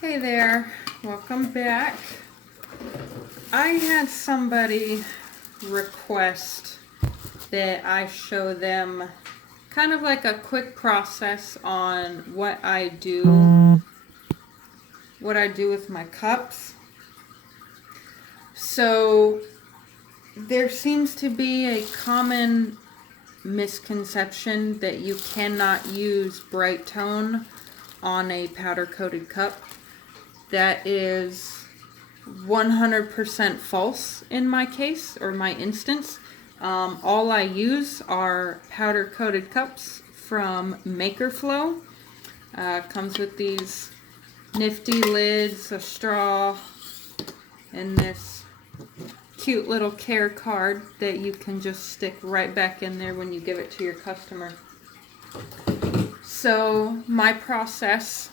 Hey there, welcome back. I had somebody request that I show them kind of like a quick process on what I do with my cups. So there seems to be a common misconception that you cannot use bright tone on a powder coated cup. That is 100% false in my case, or my instance. All I use are powder coated cups from Makerflow. Comes with these nifty lids, a straw, and this cute little care card that you can just stick right back in there when you give it to your customer. So my process: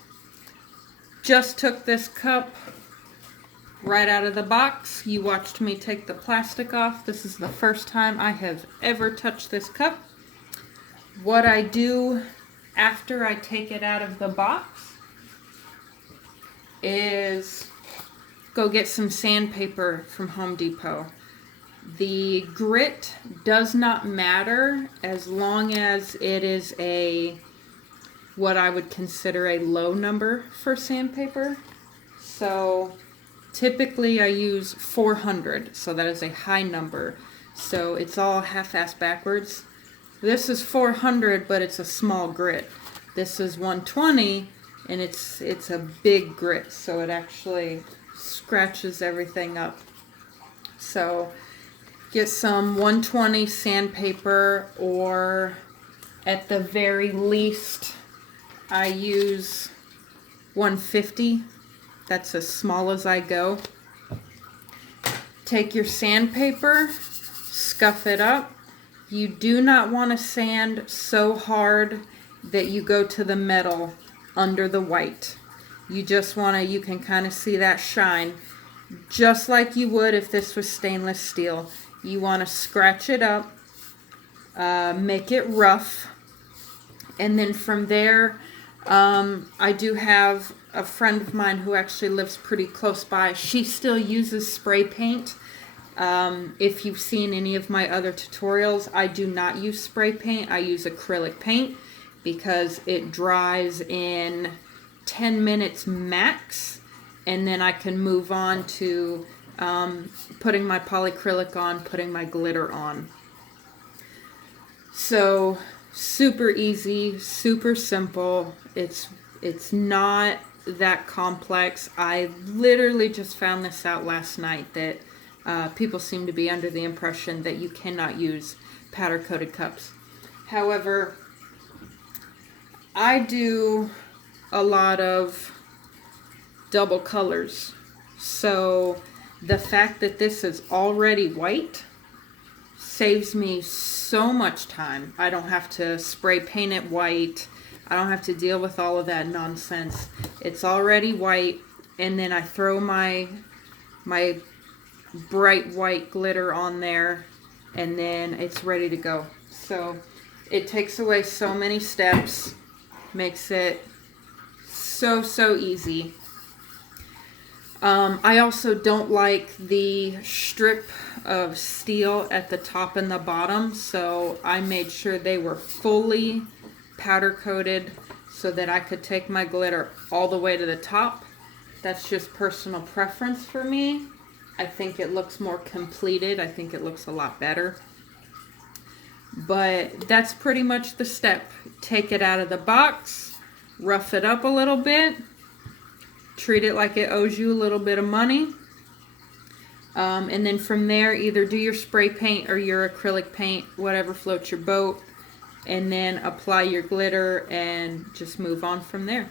just took this cup right out of the box. You watched me take the plastic off. This is the first time I have ever touched this cup. What I do after I take it out of the box is go get some sandpaper from Home Depot. The grit does not matter as long as it is what I would consider a low number for sandpaper. So typically I use 400, so that is a high number. So it's all half-assed backwards. This is 400, but it's a small grit. This is 120, and it's a big grit, so it actually scratches everything up. So get some 120 sandpaper, or at the very least I use 150. That's as small as I go. Take your sandpaper, scuff it up. You do not want to sand so hard that you go to the metal under the white. You just want to, you can kind of see that shine, just like you would if this was stainless steel. You want to scratch it up, make it rough, and then from there, I do have a friend of mine who actually lives pretty close by. She still uses spray paint. If you've seen any of my other tutorials, I do not use spray paint. I use acrylic paint because it dries in 10 minutes max, and then I can move on to putting my polyacrylic on, putting my glitter on. So super easy, super simple. It's not that complex. I literally just found this out last night, that people seem to be under the impression that you cannot use powder coated cups. However, I do a lot of double colors. So the fact that this is already white saves me so much time. I don't have to spray paint it white. I don't have to deal with all of that nonsense. It's already white, and then I throw my bright white glitter on there, and then it's ready to go. So it takes away so many steps, makes it so easy. I also don't like the strip of steel at the top and the bottom, so I made sure they were fully powder coated so that I could take my glitter all the way to the top. That's just personal preference for me. I think it looks more completed. I think it looks a lot better. But that's pretty much the step. Take it out of the box, rough it up a little bit, treat it like it owes you a little bit of money. And then from there, either do your spray paint or your acrylic paint, whatever floats your boat, and then apply your glitter and just move on from there.